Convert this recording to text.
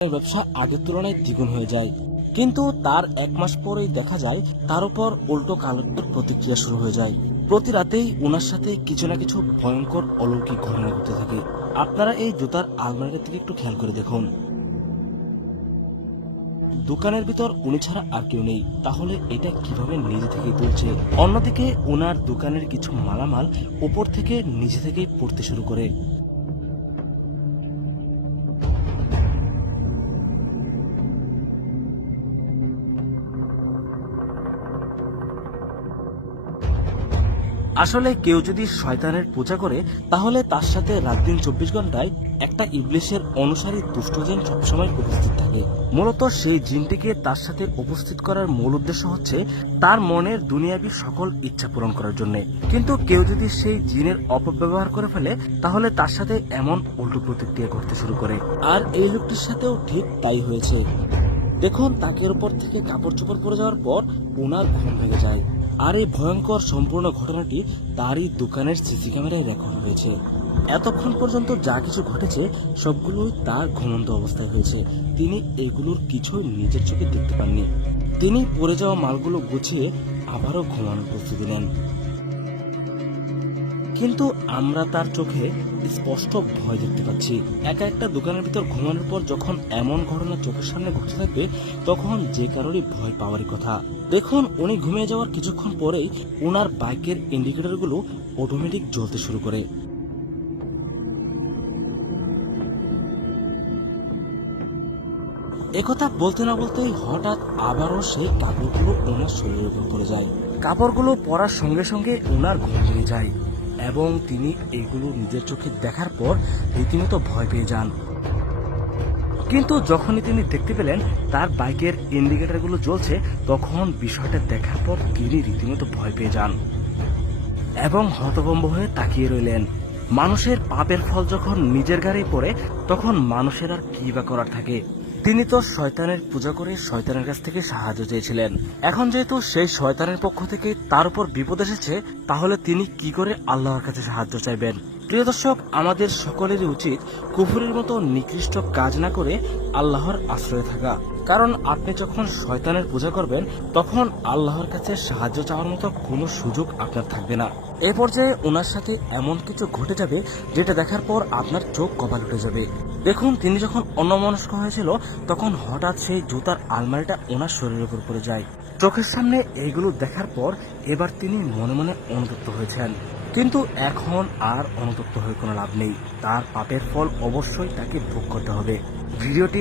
ব্যবসা আগের তুলনায় দ্বিগুণ হয়ে যায়, কিন্তু তার 1 মাস পরেই দেখা যায় তার উপর উল্টো কালকের প্রতিক্রিয়া শুরু হয়ে যায়। প্রতি রাতেই ওনার সাথে কিছু না কিছু ভয়ঙ্কর অলৌকিক ঘটনা ঘটতে থাকে। আপনারা এই জুতার আলমারিটার দিকে একটু খেয়াল করে দেখুন। দোকানের ভিতর উনি ছাড়া আর কেউ নেই, তাহলে এটা কিভাবে নিজে থেকেই তুলছে? অন্যদিকে ওনার দোকানের কিছু মালামাল উপর থেকে নিজে থেকেই পড়তে শুরু করে। আসলে কেউ যদি শয়তানের পূজা করে, তাহলে তার সাথে রাত দিন 24 ঘন্টায় একটা ইবলিশের অনুসারী দুষ্ট জিন সবসময় উপস্থিত থাকে। মূলত সেই জিনটিকে তার সাথে উপস্থিত করার মূল উদ্দেশ্য হচ্ছে তার মনের দুনিয়াবী সকল ইচ্ছা পূরণ করার জন্য। কিন্তু কেউ যদি সেই জিনের অপব্যবহার করে ফেলে, তাহলে তার সাথে এমন উল্টো প্রতিক্রিয়া করতে শুরু করে। আর এই লোকটির সাথেও ঠিক তাই হয়েছে। দেখুন, তাকের উপর থেকে কাপড় চোপড় পরে যাওয়ার পর ওনার ঘুম ভেঙে যায়। আর এই ভয়ঙ্কর সম্পূর্ণ ঘটনাটি তারই দোকানের সিসি ক্যামেরায় রেকর্ড হয়েছে। এতক্ষণ পর্যন্ত যা কিছু ঘটেছে সবগুলোই তার ঘুমন্ত অবস্থায় হয়েছে। তিনি এগুলোর কিছুই নিজের চোখে দেখতে পাননি। তিনি পড়ে যাওয়া মালগুলো গুছিয়ে আবারও ঘুমানোর প্রস্তুতি নেন। কিন্তু আমরা তার চোখে স্পষ্ট ভয় দেখতে পাচ্ছি। একা একটা দোকানের ভিতর ঘুমানোর পর যখন এমন ঘটনা চোখের সামনে ঘটে থাকবে, তখন যে কারোরই ভয় পাওয়ারই কথা। দেখুন, উনি ঘুমিয়ে যাওয়ার কিছুক্ষণ পরেই ওনার বাইকের ইন্ডিকেটরগুলো অটোমেটিক জ্বলতে শুরু করে। একথা বলতে না বলতেই হঠাৎ আবারও সেই কাপড়গুলো ওনার শরীরের উপর পড়ে যায়। কাপড়গুলো পরার সঙ্গে সঙ্গে ওনার ঘুম ভেঙে যায় এবং তিনি এগুলো নিজের চোখে দেখার পর রীতিমতো ভয় পেয়ে যান। কিন্তু যখনই তিনি দেখতে পেলেন তার বাইকের ইন্ডিকেটরগুলো জ্বলছে, তখন বিষয়টা দেখার পর তিনি রীতিমতো ভয় পেয়ে যান এবং হতভম্ব হয়ে তাকিয়ে রইলেন। মানুষের পাপের ফল যখন নিজের ঘাড়ে পড়ে, তখন মানুষের আর কি বা করার থাকে। তিনি তো শয়তানের পূজা করে শয়তানের কাছ থেকে সাহায্য চেয়েছিলেন। এখন যেহেতু সেই শয়তানের পক্ষ থেকে তার উপর বিপদ এসেছে, তাহলে তিনি কি করে আল্লাহর কাছে সাহায্য চাইবেন? প্রিয় দর্শক, আমাদের সকলেরই উচিত কুফরের মতো নিকৃষ্ট কাজ না করে আল্লাহর আশ্রয়ে থাকা। কারণ আপনি যখন শয়তানের পূজা করবেন, তখন আল্লাহর কাছে সাহায্য চাওয়ার মতো কোনো সুযোগ আপনার থাকবে না। এ পর্যায়ে ওনার সাথে এমন কিছু ঘটে যাবে যেটা দেখার পর আপনার চোখ কপাল উঠে যাবে। দেখুন, তিনি যখন অন্যমনস্ক হয়েছিল, তখন হঠাৎ সেই জুতার আলমারিটা ওনার শরীরের উপর পড়ে যায়। চোখের সামনে এইগুলো দেখার পর এবার তিনি মনে মনে অনুতপ্ত হয়েছেন। কিন্তু এখন আর অনুতপ্ত হয়ে কোনো লাভ নেই। তার পাপের ফল অবশ্যই তাকে ভোগ করতে হবে। ভিডিওটি